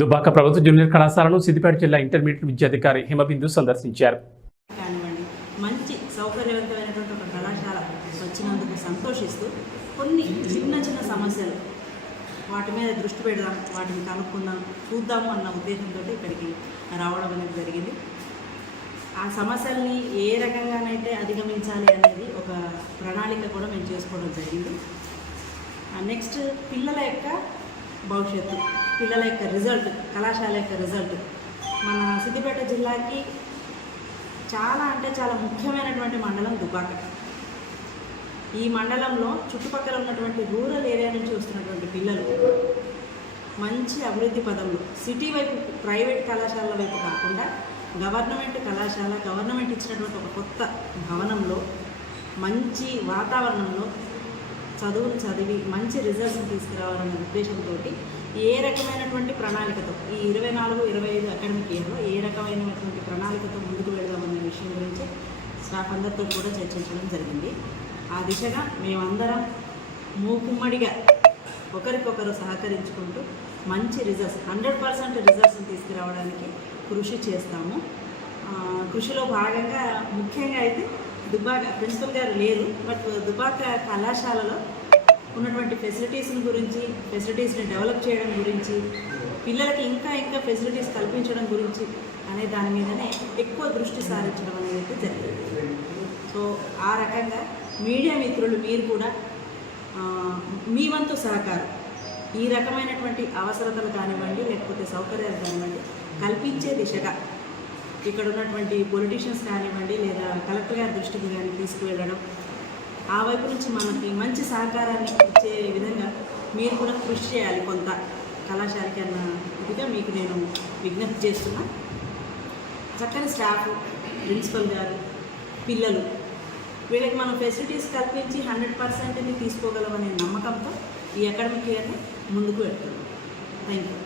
దుబాక ప్రభుత్వ జూనియర్ కళాశాలను సిద్దిపేట జిల్లా ఇంటర్మీడియట్ విద్యాధికారి హిమబిందు సందర్శించారు. కానివ్వండి మంచి సౌకర్యవంతమైనటువంటి ఒక కళాశాల వచ్చినందుకు సంతోషిస్తూ కొన్ని చిన్న చిన్న సమస్యలు వాటి మీద దృష్టి పెడదాం వాటిని కనుక్కుందాం చూద్దాము అన్న ఉద్దేశంతో ఇక్కడికి రావడం అనేది జరిగింది. ఆ సమస్యల్ని ఏ రకంగానైతే అధిగమించాలి అనేది ఒక ప్రణాళిక కూడా మేము చేసుకోవడం జరిగింది. నెక్స్ట్ పిల్లల యొక్క భవిష్యత్తు పిల్లల యొక్క రిజల్ట్ కళాశాల యొక్క రిజల్ట్. మన సిద్దిపేట జిల్లాకి చాలా అంటే చాలా ముఖ్యమైనటువంటి మండలం దుబాక ఈ మండలంలో చుట్టుపక్కల ఉన్నటువంటి రూరల్ ఏరియా నుంచి వస్తున్నటువంటి పిల్లలు మంచి అభివృద్ధి పదంలో సిటీ వైపు ప్రైవేట్ కళాశాలల వైపు కాకుండా గవర్నమెంట్ కళాశాల గవర్నమెంట్ ఇచ్చినటువంటి ఒక కొత్త భవనంలో మంచి వాతావరణంలో చదువును చదివి మంచి రిజల్ట్స్ తీసుకురావాలనే ఉద్దేశంతో ఏ రకమైనటువంటి ప్రణాళికతో ఈ ఇరవై నాలుగు ఇరవై ఐదు అకాడమిక్ ఇయర్లో ఏ రకమైనటువంటి ప్రణాళికతో ముందుకు వెళదామనే విషయం గురించి స్టాఫ్ అందరితో కూడా చర్చించడం జరిగింది. ఆ దిశగా మేమందరం మూకుమ్మడిగా ఒకరికొకరు సహకరించుకుంటూ మంచి రిజల్ట్స్ హండ్రెడ్ పర్సెంట్ రిజల్ట్స్ని తీసుకురావడానికి కృషి చేస్తాము. కృషిలో భాగంగా ముఖ్యంగా దుబాక ప్రిన్సిపల్ గారు లేరు బట్ దుబ్బాక కళాశాలలో ఉన్నటువంటి ఫెసిలిటీస్ని గురించి ఫెసిలిటీస్ని డెవలప్ చేయడం గురించి పిల్లలకి ఇంకా ఇంకా ఫెసిలిటీస్ కల్పించడం గురించి అనే దాని మీదనే ఎక్కువ దృష్టి సారించడం అనేది అయితే జరిగింది. సో ఆ రకంగా మీడియా మిత్రులు మీరు కూడా మీ వంతు సహకారం ఈ రకమైనటువంటి అవసరతలు కానివ్వండి లేకపోతే సౌకర్యాలు కానివ్వండి కల్పించే దిశగా ఇక్కడ ఉన్నటువంటి పొలిటీషియన్స్ కానివ్వండి లేదా కలెక్టర్ గారి దృష్టికి కానీ తీసుకువెళ్ళడం ఆ వైపు నుంచి మనకి మంచి సహకారాన్ని ఇచ్చే విధంగా మీరు కూడా కృషి చేయాలి కొంత కళాశాలకి అన్న ఇదిగా మీకు నేను విజ్ఞప్తి చేస్తున్నా. చక్కని స్టాఫ్ ప్రిన్సిపల్ గారు పిల్లలు వీళ్ళకి మనం ఫెసిలిటీస్ కల్పించి హండ్రెడ్ పర్సెంట్ని తీసుకోగలమనే నమ్మకంతో ఈ అకాడమిక్ ఇయర్ని ముందుకు వెళ్తున్నాం. Thank you